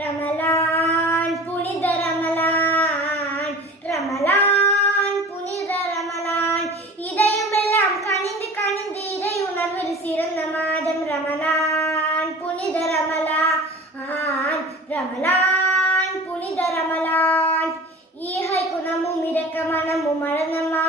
ரமலான் புனித ரமலான், ரமலான் புனித ரமலான். இதயமெல்லாம் கனிந்து கனிந்து இறை உணர்வில் சிறந்த மாதம் ரமலான் புனித ரமலான், ரமலான் புனித ரமலான். ஈகை குணமும் இரக்க மனமும் மழந்தமா